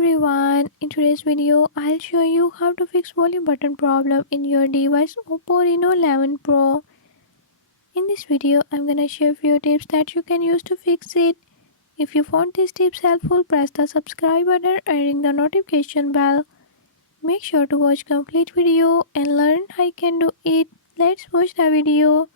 everyone, in today's video I'll show you how to fix volume button problem in your device Oppo Reno 11 Pro. In this video I'm gonna share few tips that you can use to fix it. If you found these tips helpful, press the subscribe button and ring the notification bell. Make sure to watch complete video and learn how you can do it. Let's watch the video.